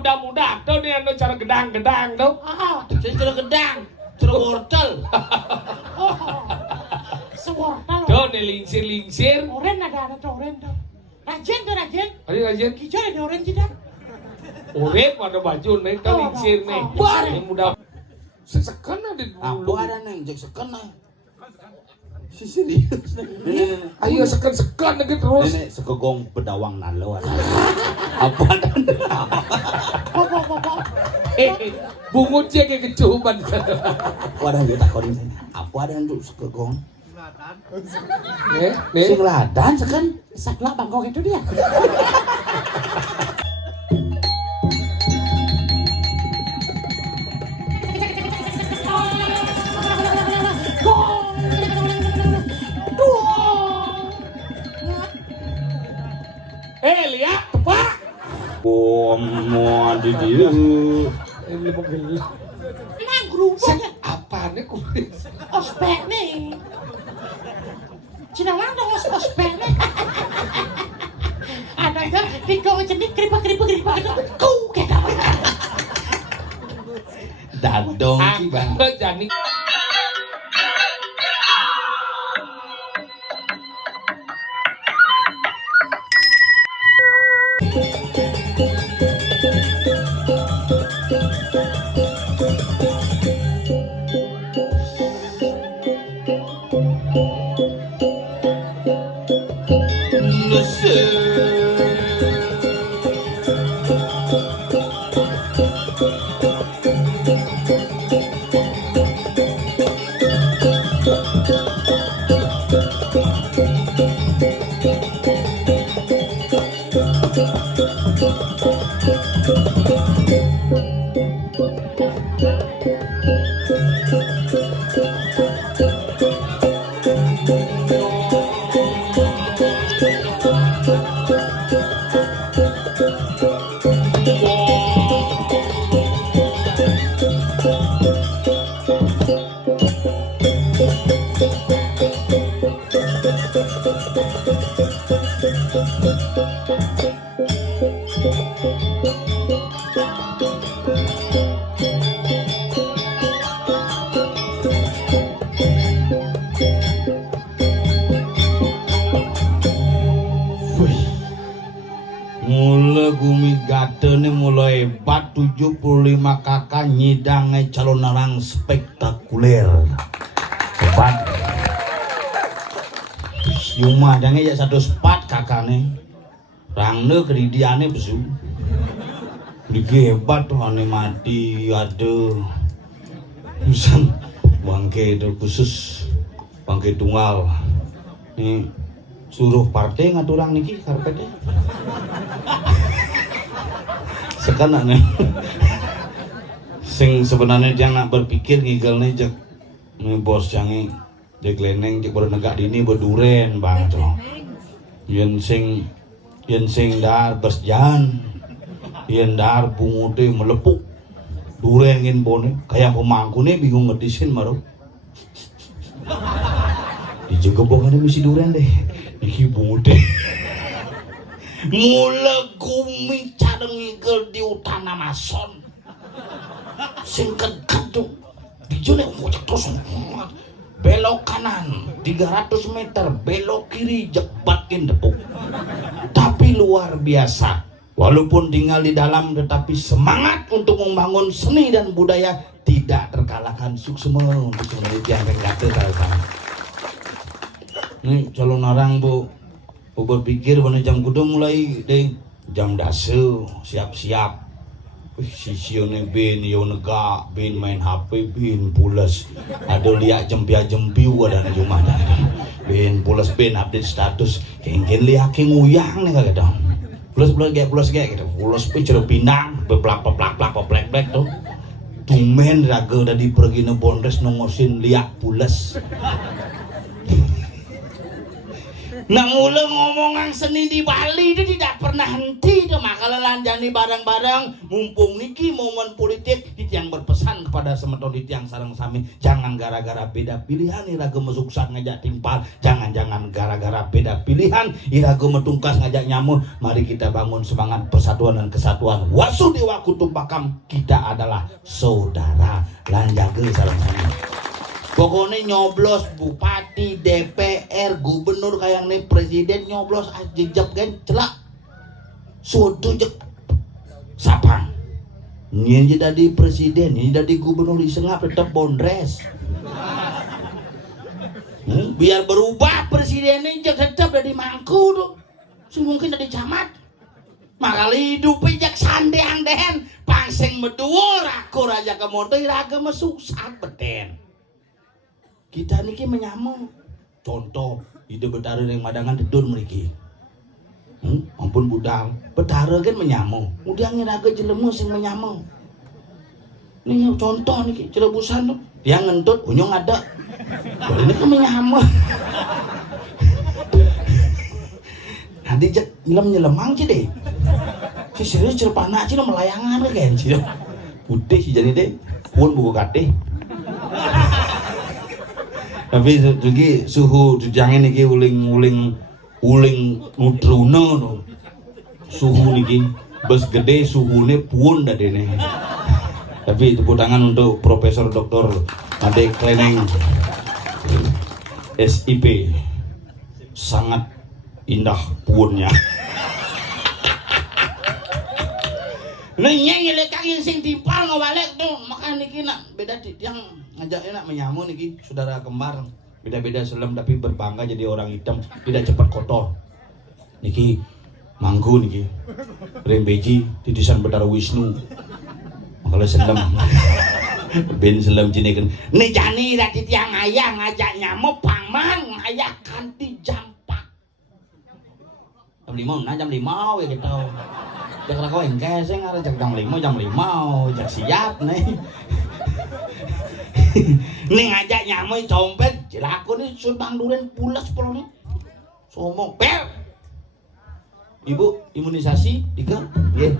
Mudah-mudah tuh nih anu cara gedang-gedang tuh. Saya cara gedang, cara wortel. Sewortel. Tuh nih lingsir-lingsir. Oren ada oren tuh. Rajin tuh rajin. Ayo rajin. Hijau ada oren tidak? Oren pada baju nih, tuh lingsir nih. Yang mudah. Sesekan ada dulu. Apa ada neng, cek sekena. Si serius. Ayo sekan-sekan lagi terus. Nenek sekegong bedawang nalo. Apa ada? Bungut dia kayak kecuban. Wadah dia takorin saya. Apa ada untuk sekegong? Nih. Sing ladan seken. Saklah bangkok itu dia. Lihat, Pak. Mau di dia. Ini mobil. Nang gerubuknya. Apa nih kulit? Ospek nih. Cina lang dong ospek nih. Ada itu tiga jenis keripik itu. Kau kayak apa? Dadong sih bang. Jadi. Mula gumi gatene mulai hebat 75 kakak nyidange calon narang spektakuler. Hebat. Yuma dange ya satu spat kakane. Rangne keridiane besu. Diki hebat tuh ane mati aduh. Misal bangke itu khusus bangke tunggal. Nih suruh partai ngaturang niki karpetnya. Sekarang sing sebenarnya dia nak berpikir ngigelnya jek nih bos jangi jek leneng jek bernegak dini berduren bang tuh yen sing dar bersejan yen dar bungude melepuk duren ngin bone kayak pemangku nih bingung ngedisin baru dijaga bongane misi duren deh iki bungude mula gumi cara ngigel di utana mason sing kedung dijone ngocek terus belok kanan 300 meter belok kiri jebatin depuk tapi luar biasa walaupun tinggal di dalam tetapi semangat untuk membangun seni dan budaya tidak terkalahkan suksema untuk penelitian regate kan ini calon orang bu berpikir mana jam kudu mulai deh jam dasu siap-siap sisione bin yo nega bin main HP bin pulas ada lihat jempia-jempiu ada di rumah bin pulas bin update status kengken lihat nguyang nih kagak dong pulas kayak gitu pulas bin ceruk pinang beplak tuh tumen raga udah dipergi ne Bondres nongosin lihat pulas Nah mula ngomongan seni di Bali itu tidak pernah henti tuh, maka lanjani bareng-bareng mumpung niki momen politik yang berpesan kepada semeton yang sareng sami, jangan gara-gara beda pilihan iraga mesuksak ngajak timpal, jangan gara-gara beda pilihan iraga metungkas ngajak nyamun. Mari kita bangun semangat persatuan dan kesatuan. Wasudewa Kutumpakam, kita adalah saudara. Lanjage sareng sami. Pokoknya nyoblos bupati, DPR, gubernur kayak nih presiden nyoblos jejak kan celak. Suatu jek sapang. Ini jadi presiden, ini jadi gubernur di sengap tetap bondres. Biar berubah presidennya jek tetap dari mangku tuh. Semungkin dari camat. Maka hidup jak sandeang dehen, pangseng meduor aku raja kemoto iraga mesusah beten. Kita niki menyamung. Contoh, ide betara yang madangan dedun mriki. Ampun budal, betara kan menyamung. Udah ngiraga jelemu sing menyamung. Ini contoh niki cerebusan tuh. Dia ngentut bunyong ada. Ini kan menyamung. Nanti cek nyelam-nyelemang sih deh. Si serius cerpana sih melayangan kan sih. Putih sih jadi deh. Pun buku kate. Tapi juga suhu jangan niki uling nutruna no. Suhu niki bes gede suhune pun dadene. Tapi tepuk tangan untuk Profesor Dr. Ade Kleneng SIP. Sangat indah punnya. Nanya lekang yang sing timpal ngawalek tuh, maka niki nak beda yang ngajak enak menyamu niki saudara kembar, beda-beda selam tapi berbangga jadi orang hitam, tidak cepat kotor. Niki manggu niki, rembeji titisan Betara Wisnu, makanya selam, ben selam cinekan. Nih jani radit yang ayah ngajak nyamu pangman ngajak kanti jampak. Jam 5 ya gitu. Jangan kau engkau saya ngarep jam 5 jak siap nih. Nih ngajak nyamai compet jelaku nih sumbang duren pulas polo nih. Somong bel. Ibu imunisasi 3 nggih.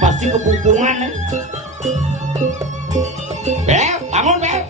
Pasti kepungpungan nih. Bel, bangun Bel.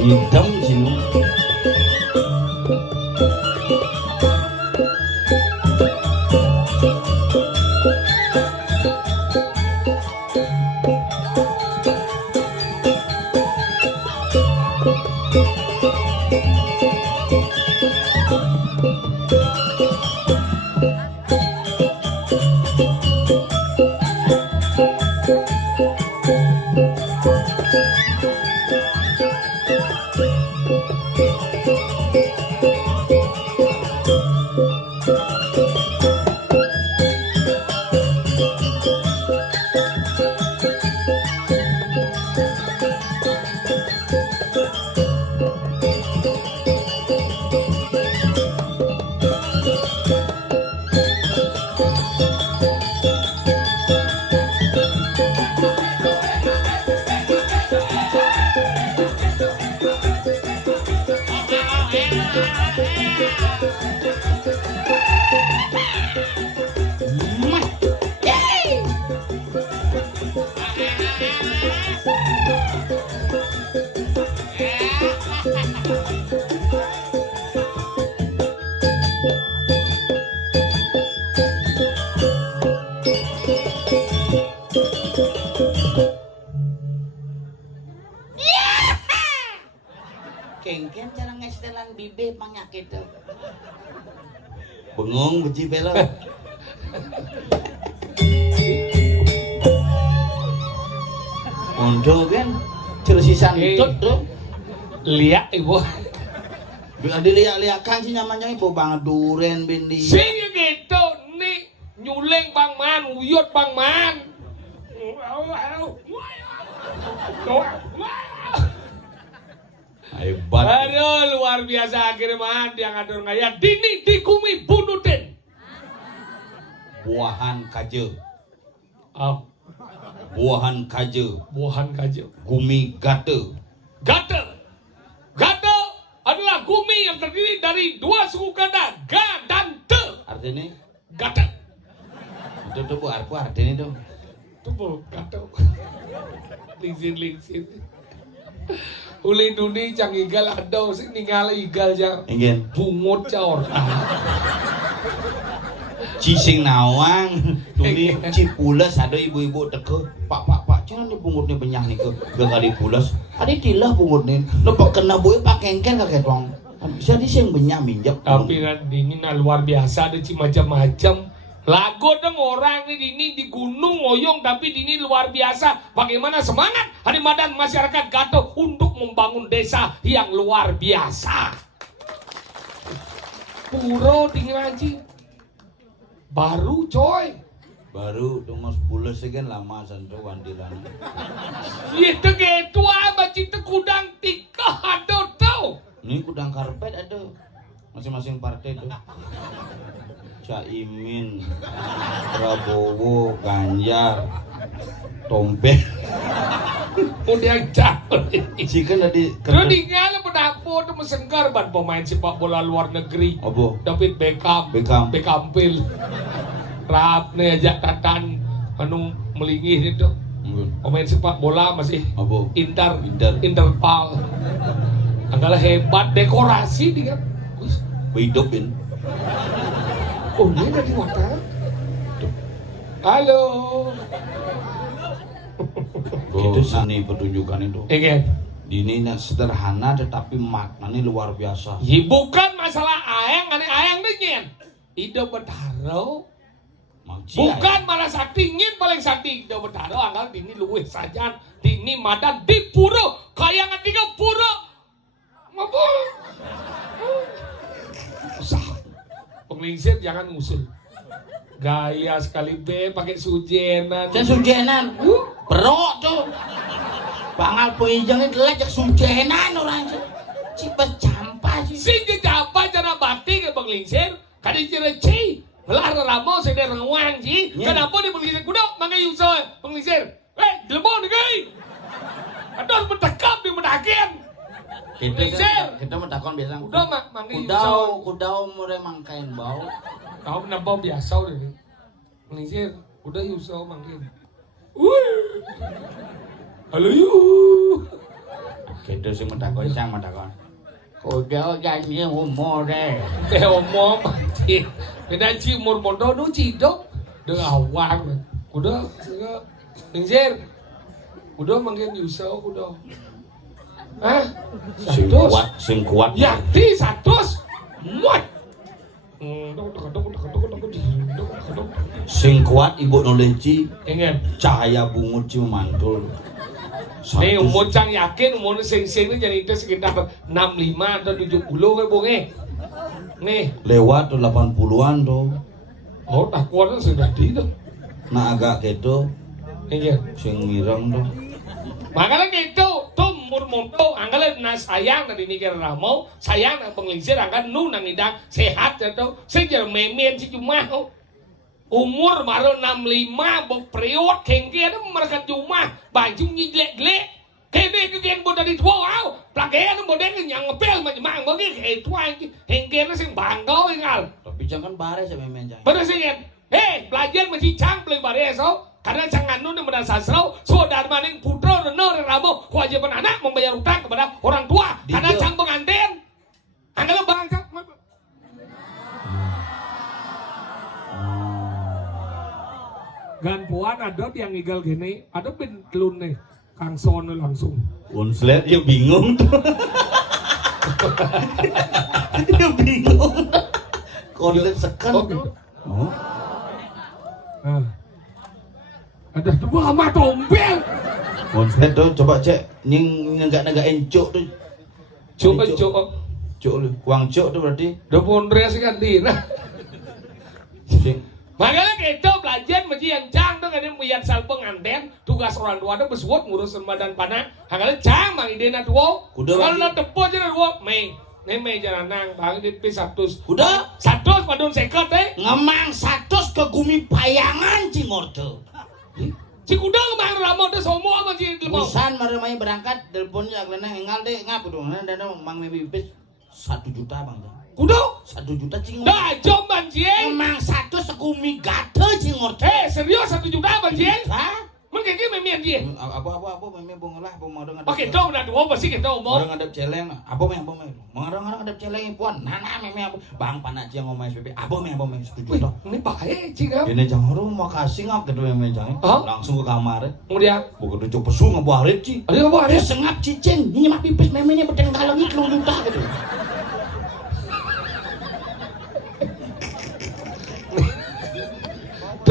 Hitam sini. Kengken cara ngestelan bibe penyakit tuh. Bengong beci belo. Ondo kan cerisisan itu tuh. Lihat ibu. Bila dilihat-lihatkan sih nyamannya ibu bang duren bindi. Sing gitu nih nyuleng Bang Man, uyut Bang Man. Hebat. Aduh luar biasa akhirnya man dia ngatur ngaya dini dikumi bunutin. Buahan kaje. Oh, Buahan kaje. buahan kajo. Gumi gate. Gate. Gate adalah gumi yang terdiri dari dua suku kata ga dan te. Artinya Gate. itu tuh bu artinya tuh. Itu bu gate. Lingsir. Uli duni cang igal ada sing ninggal igal jang. Ingin. Bungut caor. Cising nawang, tuni cipules ada ibu-ibu teke, pak, jangan nih bungutnya benyah nih ke kali pules, ada tilah bungutnya, lo kena bui pak kengken kakek dong, bisa dising benyah minjak. Tapi kan dini nah luar biasa ada macam-macam. Lagu dong orang nih dini di gunung ngoyong tapi dini luar biasa. Bagaimana semangat hari madan masyarakat Gato untuk membangun desa yang luar biasa. Puro dingin aja. Baru coy. Baru dong mas pules kan lama santo wandilan. Itu gitu apa cinta kudang tika ada tau. Ini kudang karpet ada, masing-masing partai tuh. Caimin, Prabowo, Ganjar, Tompel. Udah jauh. Si kan tadi Terus tinggal pendapo tuh mesenggar ban pemain sepak bola luar negeri. Apa? David Beckham pil. Rap nih ajak tatan anu melingih itu. Pemain sepak bola masih Apa? Interpal. Agaklah hebat dekorasi dia. Hidupin. Oh ini dari mana? Halo. Itu seni pertunjukan itu. Ingin. Ini sederhana tetapi maknanya luar biasa. Ya bukan masalah ayang, ayang dingin. Ide betaro. Bukan malah sakti ingin paling sakti ide betaro. Anggal dini luwih saja. Dini madan di puro. Kayak ngatiga puro. Ngapun. Usah. Penglingsir jangan ngusul. Gaya sekali be pakai sujenan. Saya sujenan. Perok tuh. Bangal penginjang itu lejak sujenan orang. Cipet campa sih. Sing jampa cara bakti ke penglingsir. Kadang cereci. Belah ramo saya renguang sih. Kenapa di penglingsir kuda mangai usaha penglingsir. Jelebon nih. Aduh mentekap di medakian. Kita mentakon biasa. Udah mangai usaha. Kudau mulai mangkain bau. Kau kenapa biasa udah nih. Penglingsir udah usaha mangkin. Halo yuk. Kita sih mentakon sang mentakon. Kudau janji umur deh. Omong mati. Beda ci umur bodoh nu cidok. Dengan awang. Udah penglingsir. Udah mangkin usaha udah. Hah? Sing kuat. Yakti 100. Muat. Sing kuat ibu noleci. Ingat. Cahaya bungut cium mantul. Nih umur cang yakin umur sing-sing ini jadi itu sekitar 65 atau 70 ke bonge. Nih. Lewat 80-an tuh. Oh tak kuat sudah di itu. Nah agak gitu. Ingat. Sing mireng tuh. Makanya gitu, tuh murmoto, anggalan na sayang na dinikir ramo, sayang na penglingsir, anggalan nu nang idang sehat atau sejar memen si cuma umur baru 65 period kengke ada mereka cuma baju nyiglek-glek kene kegen boda di tua au plagaya nu boda yang ngepel macam bagi kayak tua kengke na sing bangkau ingal Tapi jangan bare sama memen jangan. bener sih hei belajar masih cang paling bare so karena jangan nun yang benar sasrau saudara maning putra renor ramo kewajiban anak membayar utang kepada orang tua karena cang pengantin anggal bang cang Ganpuan ada yang igal gini, ada pin telun nih, Kang Sono langsung. Konslet ya bingung tuh. Dia bingung. Konslet sekan. Oh. Nah. Ada dua sama tompel. Konslet tuh coba cek nying negak encok tuh. Coba coba. Cok lu, uang cok tuh berarti. Udah pondres kan Dina. Sing. Makanya kita belajar menjadi yang cang tuh kan yang sal pengantin tugas orang tua tuh bersuat ngurus badan panah. Hakala cang mang idena tuh. Kalau lo tepo aja tuh, Mei jangan nang bang di P100. Udah 100 padun sekot ngemang 100 ke gumi payangan cingor tuh. Cikuda ngemang ramo tuh semua apa sih lemau. Urusan maremai berangkat teleponnya aglenang engal deh ngap dong. Dan mang mimipis 1 juta bang. Kudo 1 juta cingor. dah jom banjing. Emang 100 segumi gatel cingor tuh. Serius 1 juta banjing. Hah? Men kayak gini memian dia. Apa meme bongelah mau ngadep. Oke, dong udah dua pasti kita omong. Orang ngadep celeng. Apa meme? Orang ngadep celeng puan. Nana meme apa? Bang panak ciang ngomong SPP. Apa meme 1 Wih, juta. ini bahaya cing ya. Ini jangan makasih ngap kedua meme jangan. Hah? Langsung ke kamar. Kemudian, Bukan tuh pesu ngabuarit ci. ada apa ada? Dia sengap cicing. Ini mah pipis memenya beten kaleng itu 3 juta gitu.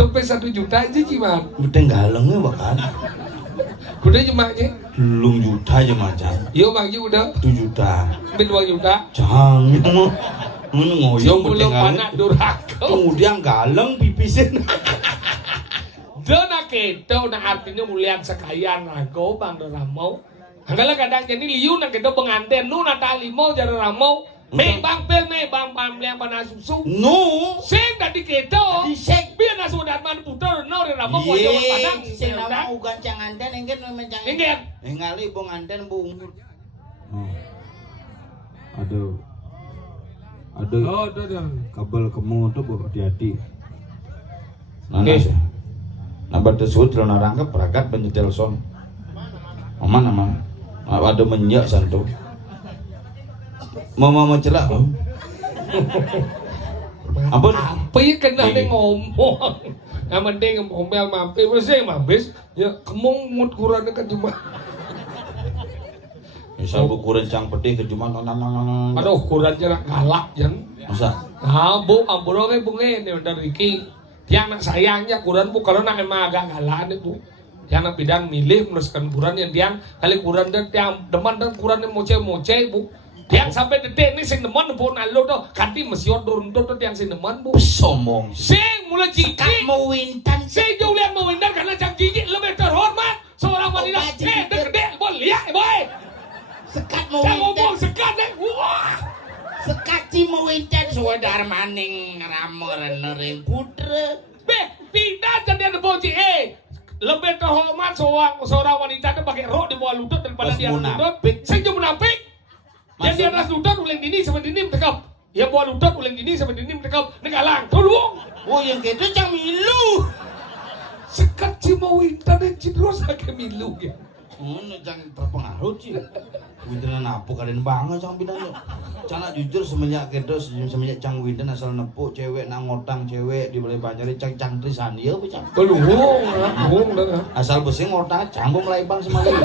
Sampai 1 juta aja ciman. Beten galengnya bahkan. Kuda jemaknya. 2 juta aja macam. Yo bang Ji udah 1 juta. ambil 2 juta. Jangan mau ngoyong Belum beten galeng. anak durhaka. Kemudian galeng pipisin. Dona kita udah artinya mulian sekalian rago bang Ramau. Anggala kadang jadi liu nak kita pengantin nu natali mau jadi Ramau. Bang pel bang pamliang panas susu. No. Sing tadi kita. Disek. Biar nak sudah man putar no Ramau Iya, poyo padang. sing nama ugan canganten engken memang cangan. Engken. Engali bong anten bung. Aduh. Oh, dah. Kabel kemu tuh berhati-hati. Oke. Nampak tersebut celana rangkap perangkat penyetel son. Aman. Ada menyak santu. Mau celak. Ampun. Apa ya kena dia ngomong. Yang penting ngomel mampir, bersih mampir. Ya kemung mut kurang dekat cuma. Misal buku rencang pedih ke cuma nang. Aduh kurang jarak galak jan. Masa? Bu ampun oke bunge ini udah Ricky. Yang nak sayangnya kurang bu kalau nak emang agak galak nih bu. Yang nak bidang milih meneruskan kurang yang tiang kali kurang dan tiang deman dan kurang yang moce bu. Tiang sampai detik ini sing deman pun alo tuh kanti mesiot turun tuh tiang sing deman bu. Sombong. Sing mulai cici. Mau wintan. Sing jauh lihat mau windan karena cang cici lebih terhormat seorang wanita. Gede boleh ya boy. Sekat mau Jangan ngomong wintan. sekat deh. Wah. Sekati mau wintan suwadar maning ramor nering putra. Tidak jadi ada boci lebih terhormat seorang wanita itu pakai rok di bawah lutut daripada Mas di atas lutut. munafik. Sing je munafik. Yang di atas lutut ulang dini sampai dini tekap. Ya bawah lutut ulang dini sampai dini tekap. Negalang tolong. Oh yang gitu cang milu. Sekat cimo internet cidros pakai milu ya. Cang terpengaruh sih. Wintenan apa kalian banget cang bidangnya. Cana jujur semenjak gitu semenjak cang winten asal nepuk cewek nang ngotang cewek di balai pancari cang trisan ya cang. Belum dah. Asal besi ngotang canggung laibang semalam.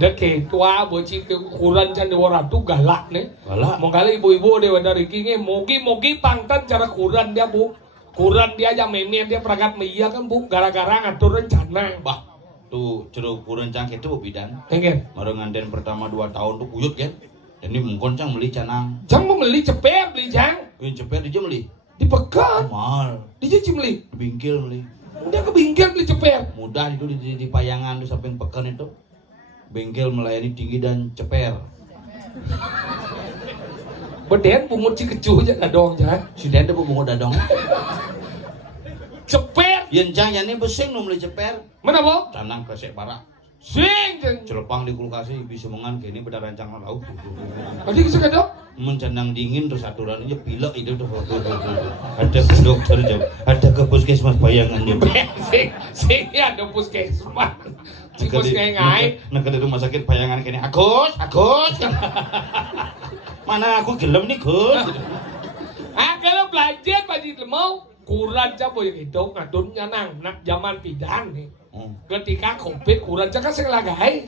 Dan ketua boci ukuran can dewa ratu galak nih. Galak. Mau kali ibu-ibu dewa dari kini mogi pangtan cara kuran dia bu. Kuran dia aja memen dia perangkat meia kan bu. Gara-gara ngatur rencana. Bah, tuh ceruk kurang cang itu bidan. Enggak. Marang nganten pertama 2 tahun tuh kuyut kan. Jadi mungkin cang beli canang. Cang mau beli cepet beli cang. Win cepet dia beli. Dipegang. Mahal. Dia cuci beli. Di bingkil beli. Dia ke bingkai beli cepet. Mudah itu di payangan tuh samping pekan itu. Bengkel melayani tinggi dan ceper. Beden pungut si kecuh aja dong cang. Si Dede bungut dadong. Cepet. Yen cang yani besing nu beli ceper. Mana bu? Canang kresek barak. Sing cang. Celepang di kulkas bisa mengan kini pada rancang lauk. Tadi bisa kedok. Mencanang dingin terus aturan aja pilek itu tuh. Ada ke dokter jauh. Ada ke puskesmas bayangannya. Sing ya ada puskesmas. Cikos ngai. Nak ke rumah sakit bayangan kini. Agus. Mana aku gelem nih Gus. Kalau belajar baju lemau Kuran aja boy gitu ngadun nyanang nak zaman pidan nih. Oh. Ketika covid kuran aja kan sing lagai.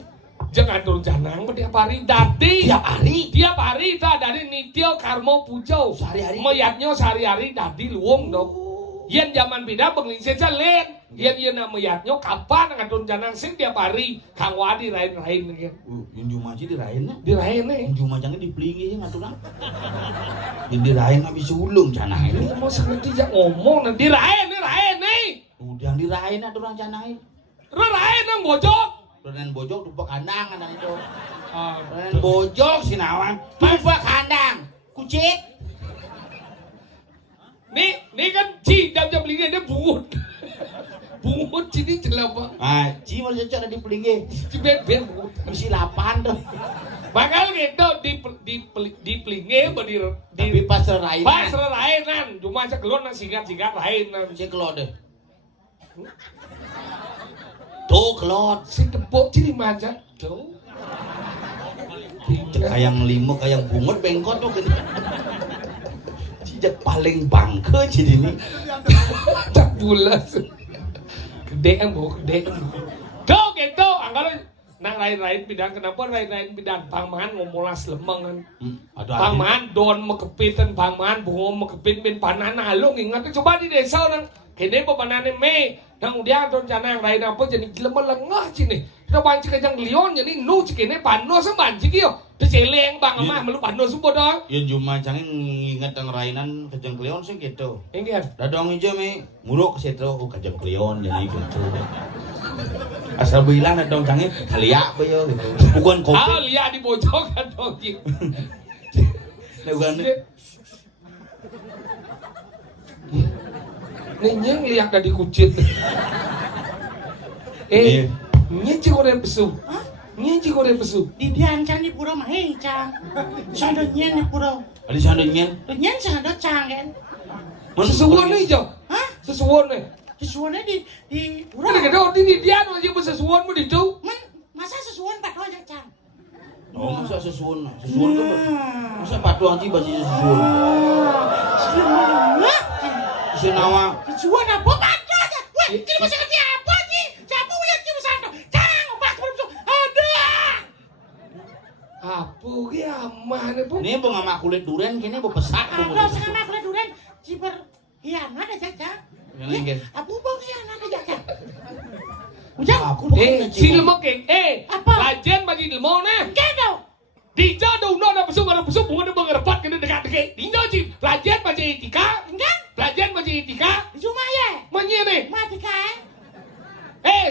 Jangan turun janang tiap hari dadi. Tiap hari tak dari nityo karmo pujo. Sehari-hari. Mayatnya sehari-hari dadi luwung dong. Yen zaman pidan penglingsir len. Yen mayatnya kapan ngadun janang sing tiap hari Kang Wadi rain-rain gitu. Yang Jumaji dirainnya. Dirain nih. Yang Jumajangnya dipelingi ngaturang. Yang dirain habis ulung canang ini. Ini mau sangat tidak ngomong nanti rain nih. Udah dirain aturang canang ini. Rain yang bojok. Renan bojok tumpah kandang anak itu. Ah, Renan bojok sinawan tumpah kandang. Kucit. Nih kan ci jam beli dia bungut. Bungut sini jelapa. Ah, ci mau cocok ada dipelingi. Ci ben bungut. Mesti 8 tuh. Bakal gitu di pelinge Tapi pas rainan. pas rainan cuma aja kelon nang singkat rainan. Cek kelot deh. Tuh kelot. Si tepuk ciri manja. Tuh. Kayak limuk, kayak bungut bengkot tuh gini. Cijak paling bangke jadi ini. Tak bulas. Gede bu. Tuh gitu. Anggaran nak rain bidang kenapa rain bidang pangmangan ngomolas lemengan. Pangmangan don mekepitan pangmangan bungo mekepit bin panana lu ingat coba di desa nang kene pepanane me nang udia don canang rain apa jadi lemah lengah cini. Kita banci kajang lion jadi nu cikene pano sembanci kio. Teceleng bang mah melu pano sembo dong. Ya cuma canggih nginget yang rainan kejang kleon sih gitu. Ingat. Dadong aja me muruk ke situ kejang kleon jadi gitu. Asal bilang dadong canggih liak bayo gitu. Bukan kopi. Ah liak di bojok kan dong gitu. Bukan. Nyeng liak dari kucit. Nyeng cikore pesu. Nyeng cikore pesu. Di diancang di pura mahing cang. Sando nyen di pura. Ada sana nyen. Nyen sando cang kan. Sesuwon nih jo. Hah? Sesuwon nih. Sesu원nya di pura. Ini kadang di dia aja sesuwon mu di tu. Masa sesu원 patuh aja cang. Oh masa sesuun tuh masa patuh anti basi sesuun. Senawa. Sesu원 apa patuh aja. Wah, kira masa kerja apa sih? Siapa yang kira sando? Cang, obat betul. Ada. Apa ge amah nih bu? Ini pengamak kulit durian kini bu pesak bu. Ada sama kulit durian ciber hianat aja cang. Yang lain Aku bang hianat aja cang. Ujang, Si lemok keng. Apa? Lajen bagi lemok nah. Kado. Di jauh no na besuk bunga na mengerepat kena dekat. Di jauh sih. Lajen baca etika. Enggak? Lajen baca etika. Di rumah ya. Manye nih. Mati kan?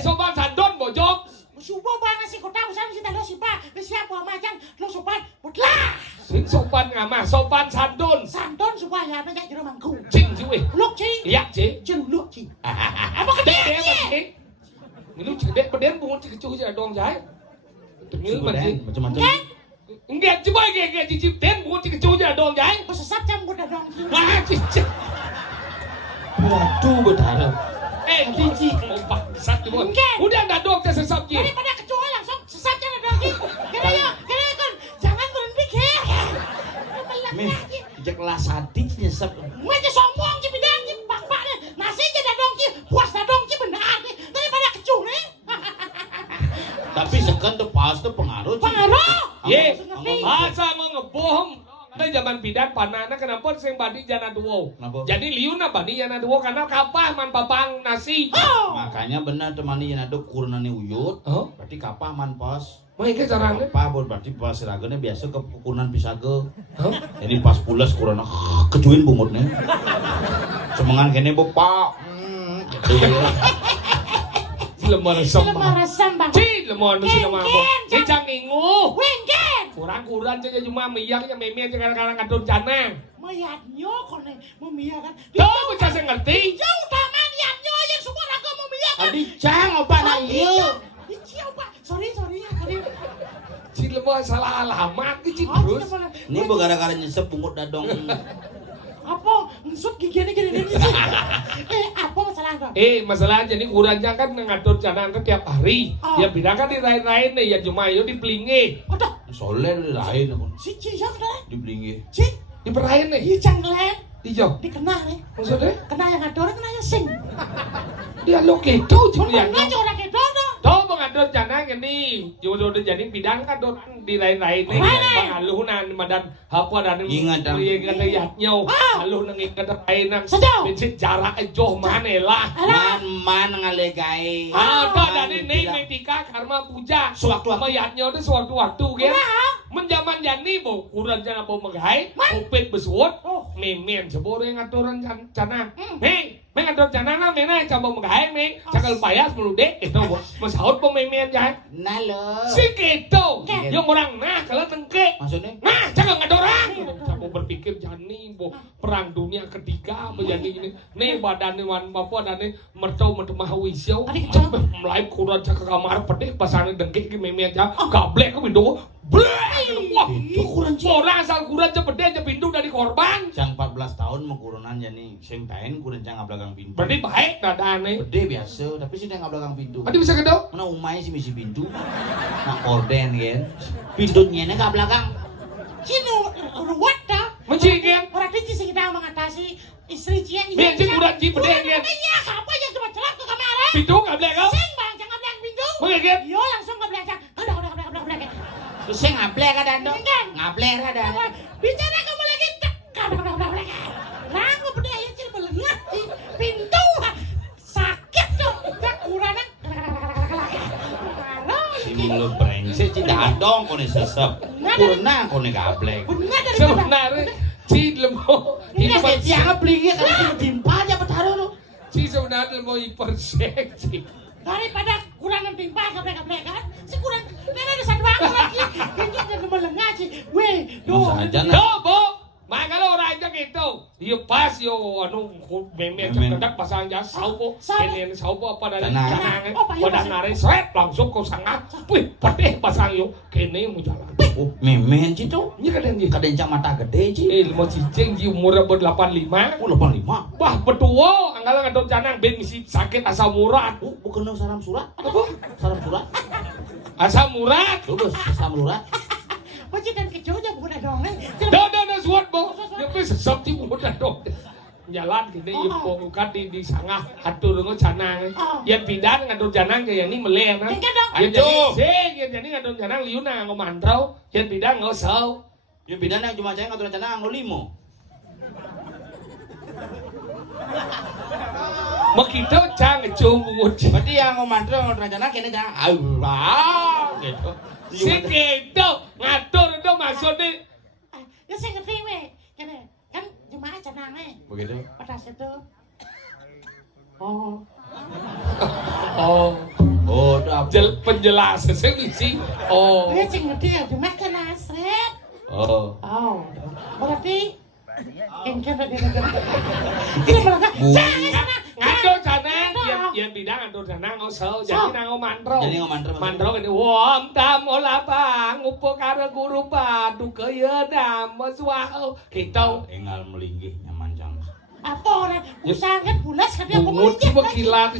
Sobat sandon bojok. Subuh banget sih kota usaha si talo si pak. Siapa macam lo sopan putlah. Sing sopan ngamah. Sopan sandon. Santon supaya apa ya jero mangku. Cing sih weh. Luk ci. Lihat sih. Jeng luk ci. Apa gede sih? Minum cedek beden bungut kecuh aja dong jai. Tengil mati. Macam-macam. Enggak coba kayak cicip den bungut kecuh aja dong jai. Pesesat jam udah dong. Wah cicip. Waduh betul. Cici. Opak satu bungut. Udah enggak dong saya sesat ji. Daripada kecoa langsung sesat jam udah dong. Kira kan jangan berhenti ke. Mih, sejak kelas hati nyesep. Mereka sombong ci bidang ci bak-bak nih. Nasi aja dong ci. Puas dong ci benar nih. Daripada kecoa nih. Tapi sekan tuh pas tuh pengaruh. Pengaruh. Ye, masa mau ngebohong. Kita zaman bidan panana kenapa sing badi jana duo. Kenapa? Jadi liuna badi jana duo karena kapah man papang nasi. Makanya benar temani yang ada kurunane uyut. Oh, Berarti kapah man pas. mau ikut caranya? Kapah berarti pas seraganya biasa ke kurunan pisage. Hah? Ini pas pulas kurang kecuin bungutnya. Semangan kene bu pak. Lemah resam. Lemah resam bang. Ci lemah mesti lemah apa? Ci cang ingu. Wengken. Kurang saja cuma miyak aja memia kadang-kadang kadun canang. Mayatnya kok nih memiakan. Tuh bocah saya ngerti. Jauh taman yatnya yang semua raga memiakan. Adi cang opa na iya. Iya pak. Sorry. Ci lemah salah alamat ci Oh, terus. Ini gara-gara nyesep bungut dadong. Apa? Nsut giginya gini sih. Apa masalah bang? Masalah jadi kurangnya kan ngatur canang kan tiap hari. Oh. Ya bilang kan di lain-lain nih ya cuma itu di pelingi. Aduh, Soalnya lain aku. si Cijang dah. Di belingi. Si, Di perahin nih. Cijang dah. Iya. Dikenal ya. Maksudnya? Kena yang ngador, kena yang sing. Dia lo gitu Bener Julian. aja orang kayak dodo. Tahu pengador janang ini, jodoh jadi bidang kan dor di lain-lain nih. Pengaluh nan madan apa dan Ingat, Dang. ingat yatnya. Aluh nang ingat lain nang. Sedap. Bensin jarak joh mana lah. Man ngalegai. Ada dari nih metika karma puja. Sewaktu-waktu. Mayatnya itu sewaktu-waktu kan. Menjaman jani bo kurang jana bo megai. Opet besuot. Memen sebore ngaturan jana. Hei. Mengatur jana na mena coba megai me. Cakal payas meludek itu bo. Masaut bo memen jan. Nalo. Si gitu. Yang orang nah kalau tengke. Maksudnya? Nah, jangan nggak ada orang. Kamu berpikir jani bo perang dunia ketiga menjadi ini. Nih badannya wan bapak dan nih mertau mertemah wisyo. Mulai kurang cakap kamar pedih pasangan dengke ke meme aja. Gablek ke pintu. Blek. Wah, kurang orang asal kurang cepede aja pintu dari korban. Cang 14 tahun mengkurunan jadi sing tain kurang cang belakang pintu. Berarti baik dadane. Gede biasa, tapi sih nggak belakang pintu. Adi bisa gitu? Mana umai sih misi pintu. Nah orden kan. Pintunya ini nggak belakang. Cino ruwet dah. Mencikin. Orang itu sih kita mengatasi istri cia. Biar sih kurang cipede kan. Iya, apa yang cuma celak ke kamera? Pintu gablek kau. Sing bang, jangan bilang pintu. Mengikir. Yo langsung ke belakang. Udah. Terus saya ngablek kan dando. Ngablek kan dando. Bicara kamu lagi. Udah. Rangu beda ya cil melengah di pintu. Sakit tuh. Udah kurang. Si mulu brengsek ci dadong kone sesep. Kurna kone gablek. Benar dari Sebenarnya si lembo Ini hidup sih siapa belinya kan timpa aja bertaruh lu. si sebenarnya lembo hiperseksi. daripada kurang timpa gablek kan. Si kurang nenek ada satu banget lagi. Pintu dan melengah sih. Weh, Masa aja nah. Tuh, Bu. Makanya orang aja gitu. Iya pas yo anu meme cedak pasang jas saupo. Ini saupo apa dari canang. Pada nare sret langsung kau sangat. Wih, pedih pasang yo. Kene mau jalan. Oh, memen ci tuh. Ini kadang dia. Kadang cang mata gede ci. Mau cicing di umur ber 85. Oh, 85. Wah, betua. Anggalan ngadon canang ben misi sakit asam urat. Oh, bukan salam surat. Apa? Salam surat. Asam urat. Terus salam surat. Macam dan kejauhnya bukan ada orang. Dah suat bo. Ya wis sesep ti udah dong. Jalan gini ya pongkat di sangah atur ngo canang. Yen pindah ngadon canang kayak ini meleh nah. Ya jadi sing ya jadi ngadon canang liuna ngo mantrau, yen pindah ngo sau. Yung bidan na cuma saya ngatur rencana ang limo. Makita cang ngejumut. Berarti yang ngomantro ngatur rencana kene dah. Allah gitu. Sing gitu ngatur itu maksudnya. Ya saya ngerti weh. Kan jemaah canang Begitu. pada situ. Oh, Oh, dah. penjelasan saya isi. Oh, Ya saya ngerti ya jemaah kan asret. Oh. Berarti engkau ada ini berangkat. ngatur canang, yen pindah ngatur canang ngo sau, jadi nang ngo mantro. Jadi ngomantro. Mantro kene wom tamola bang upo karo guru padu kaya nama suwaho gitu. Engal melinggih nyamanjang. Apa orang usahakan bulas kan dia Bungut pemuja. bekilat.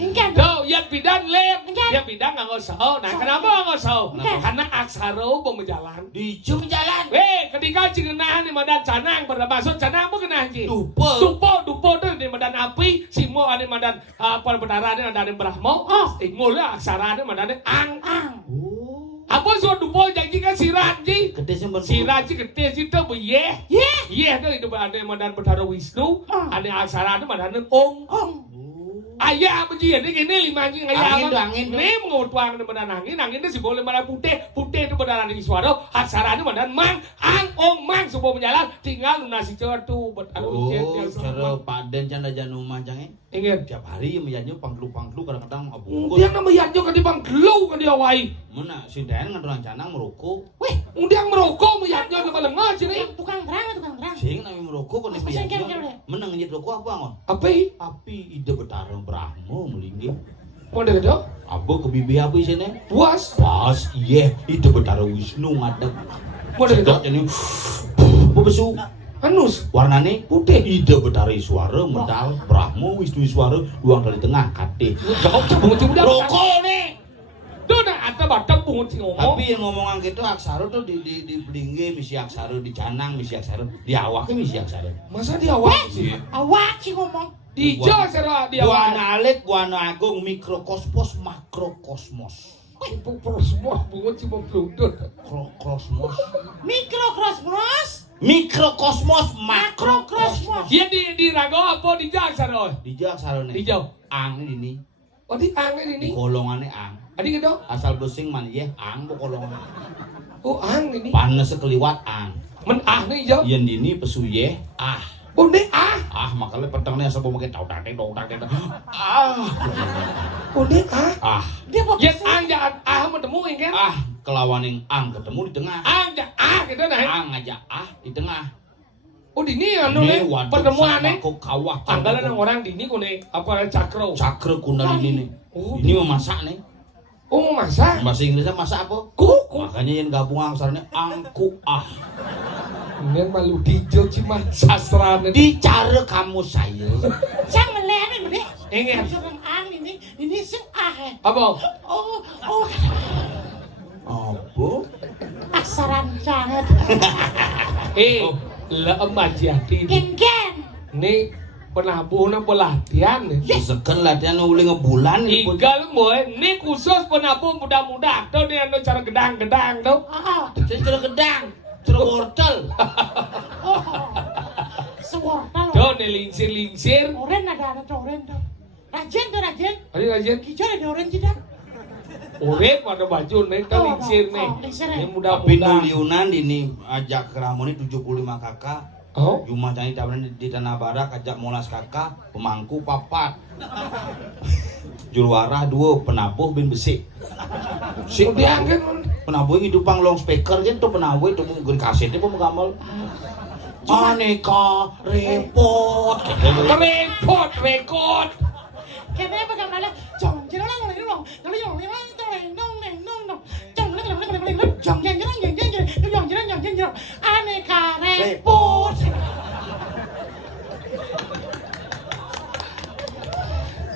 Engkau Tuh, yang pindah lem, yang pindah nggak ngosau. Nah, kenapa nggak ngosau? Karena aksara mau menjalan. Di jum jalan. Ketika cengenahan di medan canang, pada masuk canang apa kena haji? Dupo. Dupo tuh di medan api, simo ada medan apa berdarah ada di berahmo. Mulai aksara ada medan ang. Oh. Apa so dupo janji kan sirat ji? Gede sih ben. Sirat ji gede situ beye. Iya tuh itu ada medan berdarah Wisnu, ada aksara ada medan ong. Ayah apa sih? Ini gini lima anjing ayah apa? Angin. Ini mengutuang di badan angin itu sih boleh mana putih itu badan angin suara. Aksara itu badan mang, mang semua menjalan. Tinggal lunasi certu buat Oh, cara paden canda janu manjangnya. Ingat. Tiap hari menyanyi pangklu kadang-kadang abungkus. Dia nama yanjo kan di bang gelu kan dia wai. Mana si Den ngatur rencana merokok. Weh, dia merokok menyanjo ke balengah sih nih. tukang terang. Sing nami merokok kan Apa sih, menyanyi. kira-kira? Menang ngejit rokok apa ngon? Apa? Api ide betarang Brahmo melinggih. Mau deh dong? Abo ke bibi api sini. Puas. Pas iya ide betarang Wisnu ngadep. Mau deh dong? Jadi bebesu. Anus. Warnane putih ide betari suara medal Brahmo Wisnu suara luang dari tengah kate. Jauh cabung cabung dah. Rokok nih. Tuh nak ada batam bunga bungut sih ngomong. Tapi yang ngomongan gitu aksara tuh di Belingge misi aksara, di Canang misi aksara, di awaknya misi aksara. Masa dia awak sih? Awak sih ngomong. Di aksara dia awak. Buana alit, buana agung, mikrokosmos, makrokosmos. Semua bungut sih mau peludut. Kosmos. Mikrokosmos. Mikrokosmos, makrokosmos. Dia di rago apa di aksara? Di aksara nih. Di jauh. Ang ini. Oh di angin Di ini. golongannya ang. Adi gitu. Asal besing man ya, ang bu golongan. Oh ang ini. Panas sekeliwat ang. Men nih jauh. Yen dini pesuye ah. Oh deh Makanya petangnya sebelum makin tau tak ah. Oh deh Dia mau Yes ang jangan menemuin kan? Kelawaning ang ketemu di tengah. Ang jangan gitu nah. Ang aja di tengah. Oh di ini anu nih pertemuan nih. Kok kawah. Anggalan orang di ini kone apa cakro. Cakra kundalini nih. Oh Ini memasak nih. Oh mau masak? Bahasa Inggrisnya masak apa? Kuku. Makanya yang gabung aksaranya angku Ini malu dijo cuma sastra nih. Di cara kamu saya. Saya meleleh nih. Ingin. Orang ang ini sing Apa? Oh. Apa? Aksaran banget. Leem aja di. Gen. Nih penabuhna pelatihan nih. Sekan latihan uli ngebulan. Igal moe, nih khusus penabuh muda-muda. Tuh nih anu cara gedang-gedang tuh. Saya cara gedang, cara wortel. Sewortel. Tuh nih lingsir-lingsir. Oren ada oren tuh. Rajin. Ayo aja. Hijau ada oren juga. Urip pada baju nih tuh lingsir nih. Lingsir Ini Tapi muda-muda. nuliunan ini ajak keramoni 75 kakak. Oh, Jumlah cani tawaran di Tanah Barak ajak molas kakak, pemangku papat. Jurwarah 2 penabuh bin besi. Si dia kan penabuh hidupang long speaker kan tuh penabuh itu mungkin kasetnya pun gamal. Aneka repot. repot rekod. Kayaknya bagaimana? Jong. Aneka repot.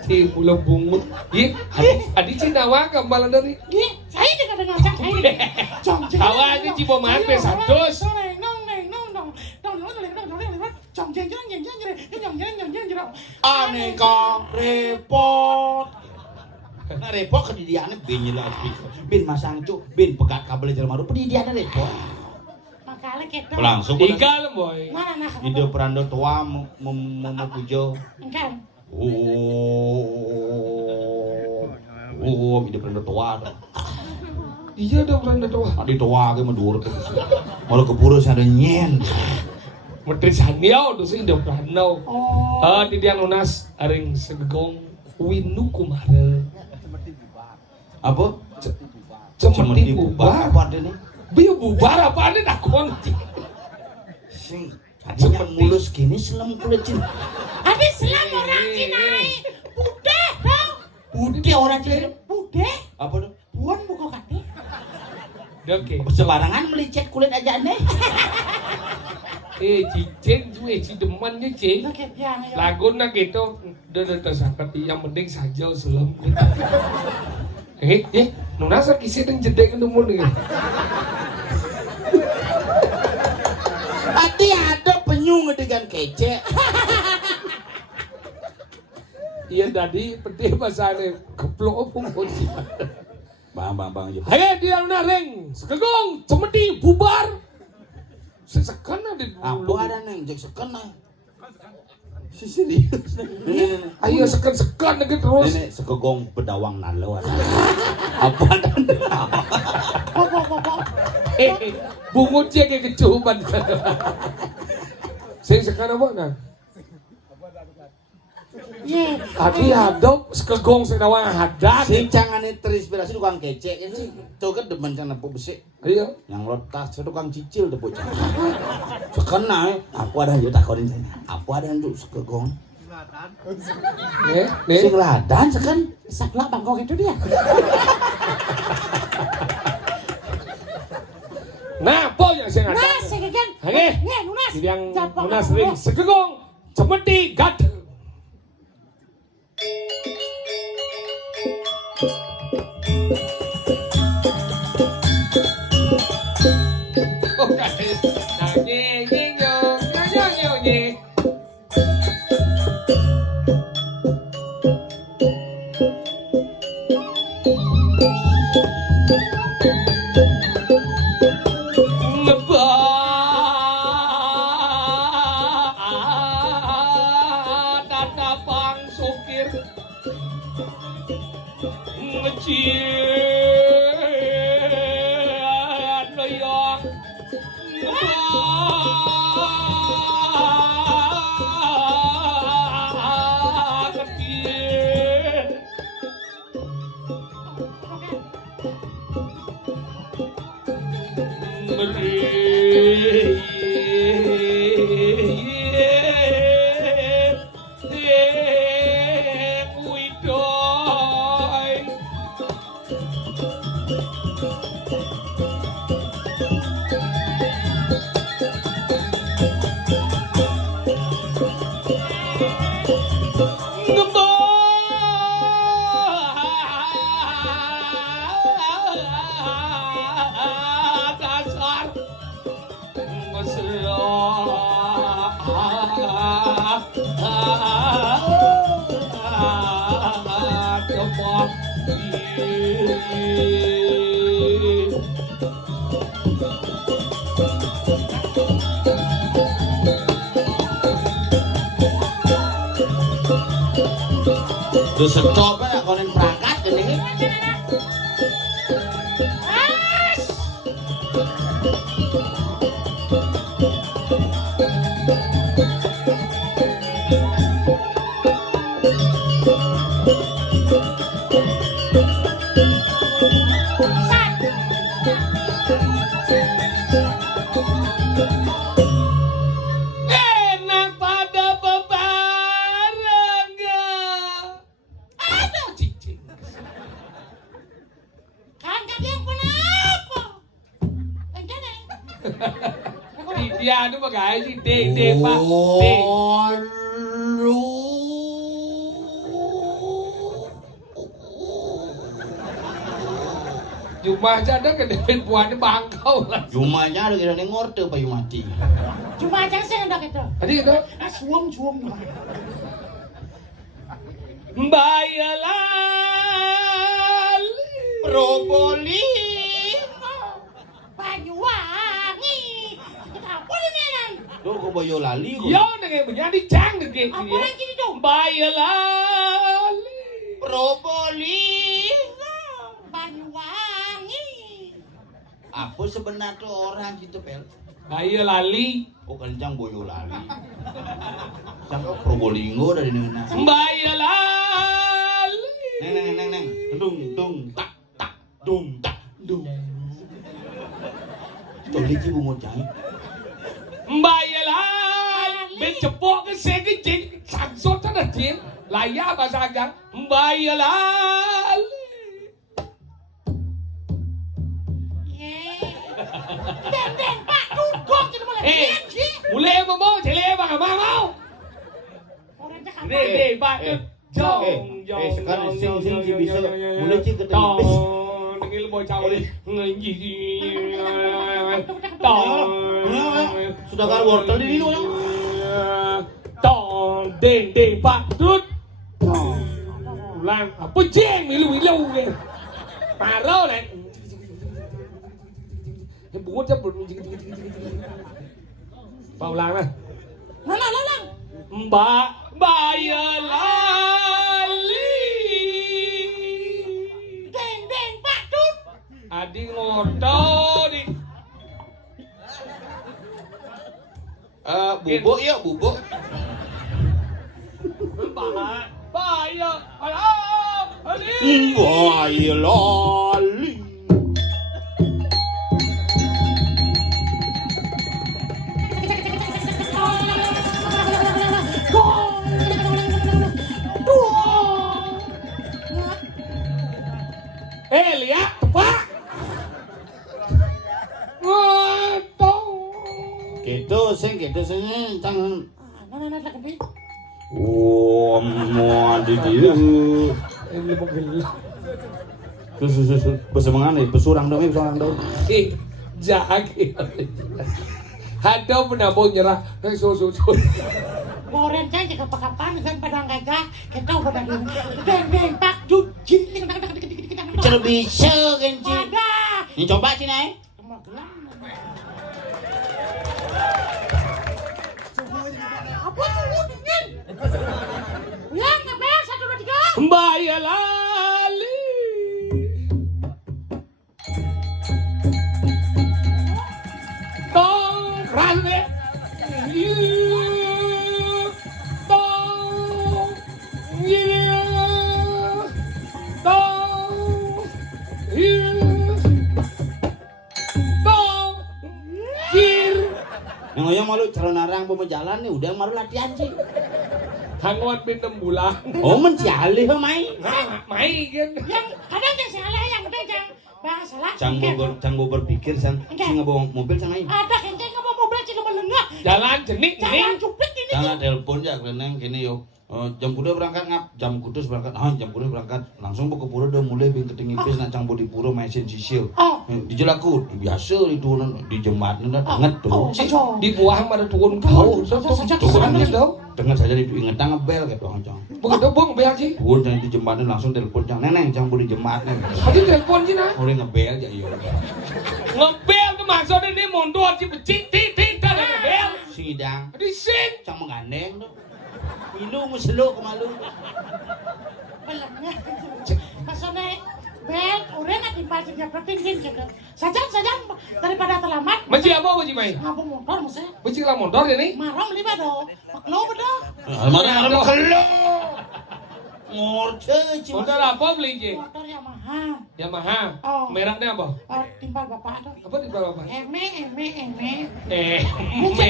Si pulau bungut. Ih, adi Cinawa kembali dari. Saya juga dengar saya. Jong. Tawa ini cipoman pesantos. Aneka repot. Nah repot kedidiannya bin jelas bin masang cuk bin pegat kabel jermaru pendidiannya repot. Makanya kita Langsung Igal boy. mana ide perando tua memujo. Kan. Ide perando tua. Iya dong beranda tua. Adi tua ke medur ke. Malah keburu ada nyen. Menteri Sandiau tuh sih udah berandau. Oh. Di dia lunas aring segegong winu kumare. Apa? Cemeti bubar. Apa ini? Biu bubar apa ini tak kunci. Sing tadinya mulus gini selam kulit cin. Adi selam orang Cina. Bude dong. Bude orang cin. Bude. Apa tuh? Buan buka kaki. Oke. Sembarangan melicet kulit aja aneh. Cicing juga cideman nih cing. Oke, ya. Laguna gitu udah tersangkat yang penting saja selam. Nunasa kisah dan jedek itu mun nih. Tadi ada penyu ngedegan kece. Iya tadi penting bahasanya keplok kunci. Bang. Ayo dia naring, sekegong, cemeti bubar. Sesekan ada Apa ada neng cek sekan neng. Si serius. Ayo sekan lagi terus. Nenek sekegong bedawang nalo. Apa ada? Bungut dia kayak kecuban. Saya sekan apa kan? Ye. Tadi hadap sekegong senawang hadat. Si cangane terinspirasi tukang kece ini tuh kan demen cana po besi. Ayo. Yang lotas itu tukang cicil tuh bocah. Sekan nae, apa ada yang takonin saya? Apa ada yang sekegong? Nih. Sing ladan sekan. Saklak bangkok itu dia. Nah, apa yang saya Nah, ngadak? sekian. Oke. Nih, lunas. Yang Siapa lunas kamu? ring sekegong, cemeti gatel. Duh stop ya konen perangkat gini. Enak pada bebarengan. Aduh cicing. Kagak dia kenapa? Enggak. Dia itu pakai sih dek pak dek. Cuma aja ada kedepin buahnya bangkau lah. Jumanya ada kira ngorte payu mati. Cuma aja sih ndak itu. Tadi itu Suam. Bayalan Proboli. Banyuwangi. Apa ini nan? Duh kok boyo lali kok. yo dengan menjadi cang gitu. Apa lagi itu? Bayalan Proboli. Banyuwangi. Apa sebenarnya tuh orang gitu pel? Bayalali Oh kencang boyo lali. Sampai Probolinggo dari nena. Bayalali Neng. Dung tak dung. Tuh lagi bungo cai. Bayalan mencepok ke segecing sangsot sana cing layak bahasa agang Bayalali Den Pak duduk gitu malah. mulai mau cele bang mau Orang cakap. deh pak sekarang sing bisa mulai sih ketemu bis. Ngil boy caw đi Sudah kan wortel di dulu yang. Đền bạc rút làm ở bôi chen mi lâu kìa bà rơ này em bố chấp vào làm này Lang. bà giờ la li Den Pak duduk. đi ngồi đó đi Bubuk ya bubuk. bà giờ đi Boy lali. lihat pak Gitu sing tangan. Nah, lagi. Oh, mau di dia. em lên một hình Terus besemangan nih, besurang dong, dạ kìa ada pernah mau nyerah so Orang kan jaga kapan kan padang gagah kita udah dari Den Pak duduk. Cara bisa kan Ci? Ada. Ini coba Ci naik. Apa tuh dingin? Ya, ngapain 1 2 3? Mbaya lali Tong rane Tong Tong Yang yang malu calon narang mau jalan nih udah malu latihan sih. Hangon bin 6 bulan. Oh mencali ho mai. Nah, mai kan. Yang kadang yang salah yang penting yang salah. Canggo berpikir sang bawa mobil sang ai. Ada kenceng apa mobil cuma melengah. Jalan jenik Jangan ning. cuplik ini. Jangan telepon ya kleneng gini yo. Jam kuda berangkat ngap, jam kudus berangkat, jam kuda berangkat langsung ke pura udah mulai bin keting ipis nak canggo di pura mesin sisil. Di jelaku biasa itu di jemaat nenda banget tuh. Di buah ada turun kau. Turun gitu. Dengar saja di inget ngebel gitu cang. Begitu bang ngebel sih. Turun dan di jemaat langsung telepon cang neneng canggo di jemaat nih. Tadi telepon sih nah. Mulai ngebel ya iyo. Ngebel tuh maksudnya ini mondor sih becik titik ada ngebel. Sidang. Di sing. Cang menggandeng tuh. Ilu muselo kemalu. Melengah. Maksudnya bel, udah nanti pasti dia bertinggi gitu. Saja daripada terlambat. Benci apa benci mai? Ngabung motor maksudnya. Benci lah mondor ini. Marah beli bado. Maklo bedo. Marah makelo. Ngorce cuma. Mondor apa beli je? Motor Yamaha. Yamaha. Oh. Mereknya apa? Timpal bapak tuh. Apa di bawah apa? Eme. Eme.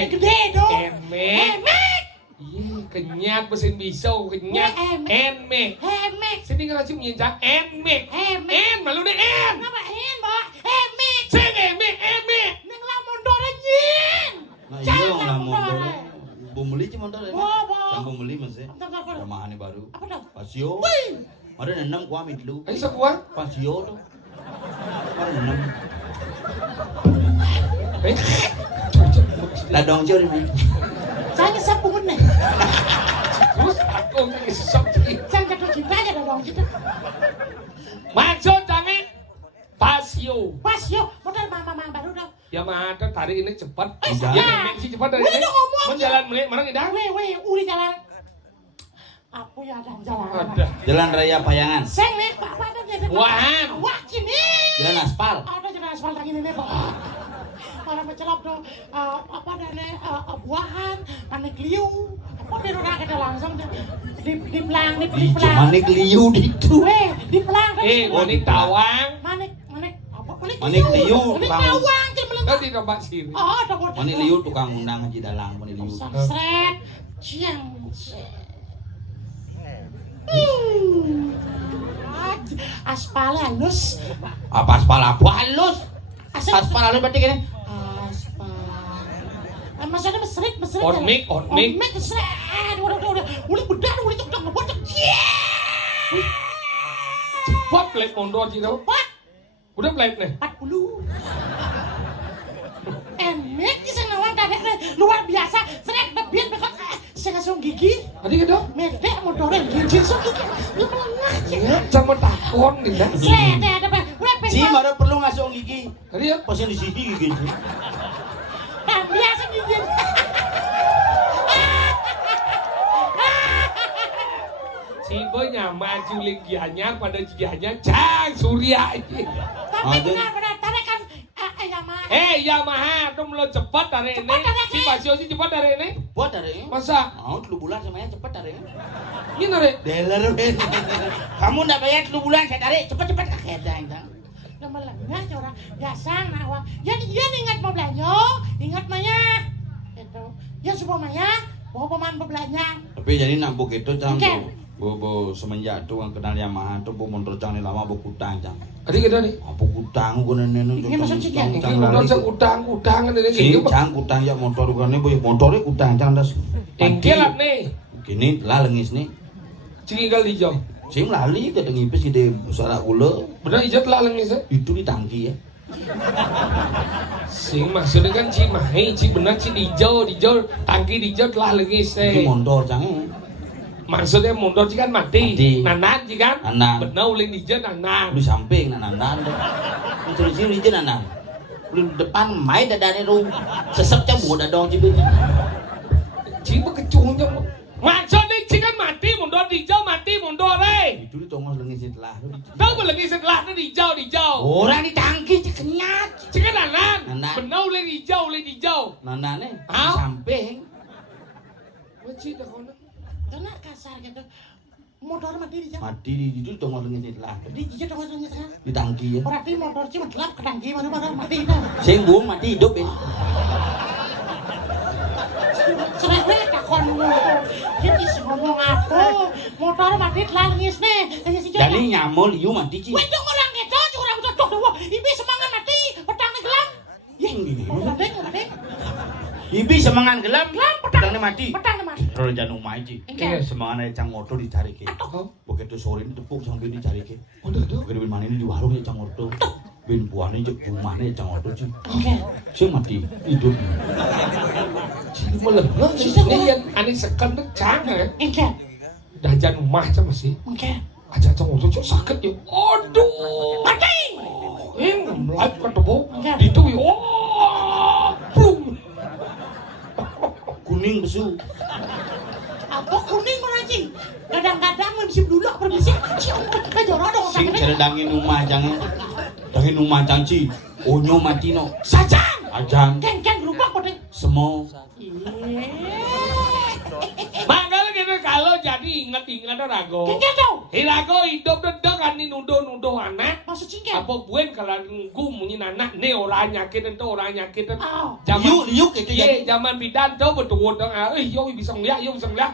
Gede dong. Eme. Iya, kenyat mesin pisau, kenyat. Eme. Sini kan masih menyincang eme. En, malu deh en. Kenapa en, Mbak? Eme. Sing eme. Neng lah mondornya nyin. Nah iya lah motor. Bumeli cuma motor ya. Bobo. Cang bumeli masih. Apa? Ramahan ini baru. Apa dong? Pasio. Ada nenam kuah mitlu. Ayo sebuah. Pasio tuh. Ada nenam. Ladong jori main. Saya ngesap pungun nih. Terus aku ngesok sih. Saya jatuh cinta aja dong gitu. Maksud jangan Pasio. Pas yuk, modal mama baru dong. Yamaha tuh tarik ini cepat. Udah. Ya memang sih cepat dari Udah ini. dong ngomong. Menjalan menit mana nih dah? Udah jalan. Aku ya dan jalan. Ada. Jalan Raya Payangan. Seng nih, Pak ada jadi. Wahan. Wah, gini. Jalan aspal. Ada jalan aspal lagi nih, Pak. Orang mencelap dong, apa ada buahan, manik liu, apa di rumah kita langsung di pelang, Di Manik liu itu. di pelang. Manik tawang. Manik apa? Manik liu, Manik Bang. tawang, cil melengkap. Kan di tempat sini. Oh, ada buat. Manik liu tukang undang haji dalang Manik liu. Seret, ciang. Aspal halus. Apa aspal apa halus? Aspal halus berarti gini. Aspal. Maksudnya mesrit. Ormik. Ormik mesrit. Udah bedah, udah cok ngebocok. Cepat plate mondor sih tau. What? Udah plate nih. 40. Emek di sana orang dadek luar biasa. Seret bebian bekot. Saya ngasih gigi. Tadi gitu. Medek motornya gigi so gigi. Lu melengah. Ya, sama takon nih dah. Seret ada apa? Udah Si mana perlu ngasih gigi? Tadi ya. Pasien di sini gigi. Biasa gigi. Si boy maju gianya pada gianya Cang Surya ini. Tapi benar-benar tarekan Yamaha. Yamaha tuh melon cepat dari ini. Si Basio sih cepat dari ini. Buat dari Masa? mau 3 bulan semuanya cepet dari. Ini nare. Dealer ben. Kamu ndak bayar 3 bulan saya tarik cepet-cepet kakek dah. Udah melengah orang biasa nawa. Ya dia ingat mau belanja, ingat Maya. Itu. Ya semua Maya, bawa pemain belanja. Tapi jadi nak buk itu cang Oke. bo semenjak tuh kenal Yamaha tuh bo motor cang ni lama bo kutang cang. Tadi gitu nih. Apa kutang gua nenen Ini maksud sih ya? Ini motor saya utang ini Si gitu. cang kutang ya motor gua nih boy motornya kutang cang das. Engkelat nih. Gini lah lengis nih. Cinggal hijau. Sim lali ke ngipis gede sarak gula Benar hijau telah lengis ya. itu di tangki ya. Sing maksudnya kan Cimahi, benar hijau tangki hijau telah lengis Itu motor cang. Maksudnya mundur kan mati. Mati. Nanan kan? Nanan. Benar ulin hijau nanan. Di samping nanan. Itu di nanan. Di depan mai dadane ru. Sesep cang buat dadong cibe. Ciba kecunya. Maksudnya kan mati mundur hijau mati mundur Itu di tongos lengis setelah. Tahu lagi setelah itu hijau. Orang di tangki kenyat. Cikan nanan. Nanan. Benar ulin hijau. Nanane di Hah? samping. Wajib dah kau. Karena kasar gitu. Motor mati di jalan. Mati di itu tongos lengis setelah. Di jijik dong ngomongnya sekarang. Di tangki ya. Berarti motor cuma gelap ke tangki mana mati itu. Sing buang mati hidup ya. cerewet takon motor. Dia bisa ngomong apa? Motor mati langis nih. Jadi nyamul liu mati ci. Wih dong orang itu curang cocok doa. Ibi semangat mati, petang gelam. Yang gini. Ngadeng. Ibi semangan gelam. Gelam Petangnya mati. Petang mati. Terus jangan umai ci. Engke. Semangan cang motor dicari ke. Begitu sore ini tepuk sampai dicari ke. Begitu bin mana ini di warung ya cang motor. Bin puane jek rumahnya cang motor ci. Engke. Si mati hidup. Sini melengah ini yang aneh sekan tuh canggih. Engke. Dajan rumah aja masih. Engke. Aja cang waktu cok sakit ya. Aduh. Mati. Live ketemu. Engke. Itu ya. Oh. Plung. Kuning besu. Apa kuning orang cing? Kadang-kadang bisa dulu permisi. Cium ke jorok dong. Sing ceredangin rumah jangan. Dangin rumah cang ci. Onyo mati no. Sajang. Ajang. Keng gerubak kode. Semua. Makanya gitu kalau jadi ingat-ingat Rago. Keng dong. Rago hidup dedek kan ini nuduh anak. Maksud cingke. Apa buen kalau nunggu munyi anak nih orang nyakitin tuh orang nyakitin. Oh. Liuk itu ya. Iya, zaman bidan tuh betul dong. Yo bisa ngeliat,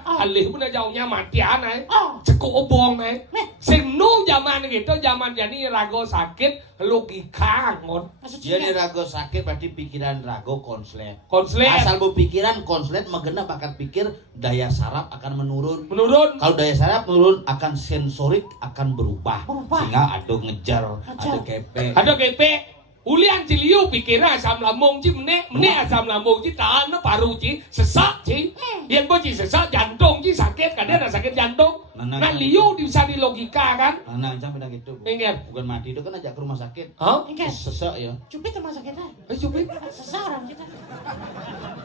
alih pun jauhnya mati aneh. Oh. Cekuk obong nih. Nih. Sing nu zaman gitu, zaman jadi Rago sakit, logika ngon. Maksud Dia cingke. nih rago sakit berarti pikiran rago konslet. Konslet Asal bu pikiran konslet magena bakat pikir daya saraf akan menurun. menurun. Kalau daya saraf menurun akan sensorik akan berubah. Berubah. Sehingga ada ngejar, Ngejar. ada kepe. Ada kepe. Ulian ciliu pikiran asam lambung ci mene asam lambung ci tahan paru ci sesak ci. Yang bo ci sesak jantung ci sakit kadang ada sakit jantung. Nah liu bisa di logika kan? Nah, jangan bilang gitu. Bu. Ingat. Bukan mati itu kan ajak ke rumah sakit. Hah? Engke. Sesak ya. Cupit sama sakitnya. Cupit. Seseorang kita.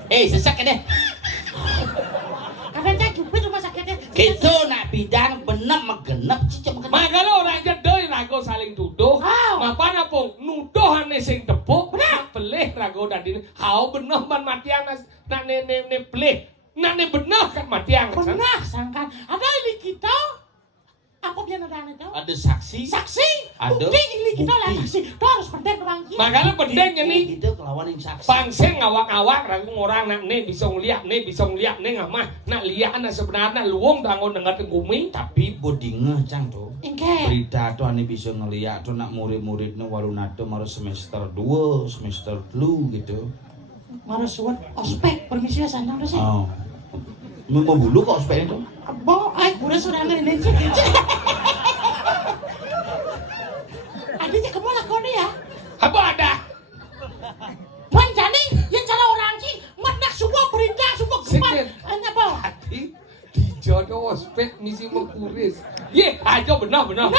Sesak deh. Kadang cupit rumah sakitnya. Gitu nak bidang bener megenep cicem megenep. Makanya orang jedoi Rago saling tuduh. Mapana pun nuduh ane sing tepuk. Nak pelih Rago dan ini. Hau bener ban matiang nak ne pelih. Nak ne bener kan matiang. Pernah sangkan. Ada ini kita. Apa biar ada itu? Ada saksi. Saksi. Ada Bukti ini kita lah bukti. saksi. Itu harus penting kebangkit. Makanya penting ini. Gitu kelawan yang saksi. Pangseng ngawak-ngawak Rago orang nak ne bisa ngeliat ne ngamah. Nak lihat na sebenarnya luwung tangon dengar gumi. Tapi bodingnya cang tuh. Engke. Berita tuh ane bisa ngeliat tuh nak murid-muridnya walunado maru semester 2, semester 3 gitu. Harus suat ospek permisi ya sanjang deh sih. Oh. Mau bulu kok ospek itu? Bo, udah sudah nenek. Adanya kamu lakukan ya? Apa ada? Tuan Jani, yang cara orang sih, menak semua perintah, semua gemar. Hanya apa? Hati dijodoh ospek misi mengkuris. Ye, aja benar. Benar.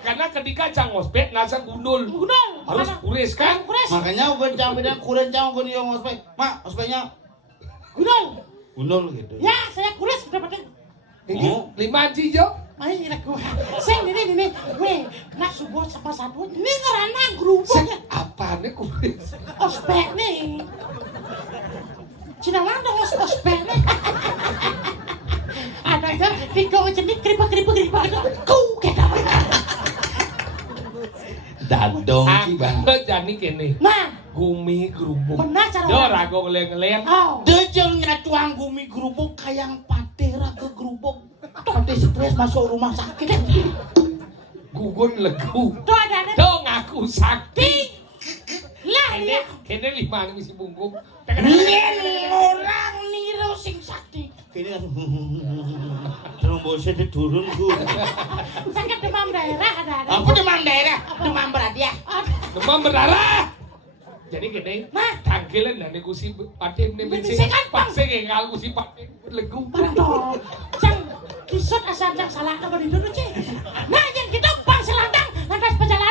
Karena ketika cang ospek nasa gundul. Gundul. Harus kuris kan? Kuris. Makanya bukan cang bidang kuren cang bukan yang ospek. Mak, ospeknya Gundul. gundul gitu. Ya, saya kuris sudah pada. Ini Oh. 5 cijo. Main aku. Sing ini. Weh, nak subuh sama satu. Ini ngerana gerubuk. Apa nih kuris? Ospek nih. Cina mana ospek nih? Ada aja tiga macam ni keripik. Kau kita. Dadong sih bang. Jadi kene. Nah, Gumi gerubuk. benar cara Do orang. Rago ngeleng-ngeleng. Oh. Dejengnya tuang gumi gerubuk kayang patera ke gerubuk. Pate stres masuk rumah sakit. Gugun legu. Tuh ada. Do ngaku sakti. Lah ya. Kene 5 nih misi bungkung. Nen orang niru sing sakti. Kini trombosnya turun ku. Sakit demam daerah ada. Apa demam daerah? Demam berat ya. Demam berdarah. Jadi gini, Nah. tangkilan dan kusi pating nih bensin. Bensin kan, Bang? Pasing yang kalau kusi pating legu. Barang dong. Cang kisut asal cang salah nama di dulu cing. Nah yang kita bang selandang lantas perjalanan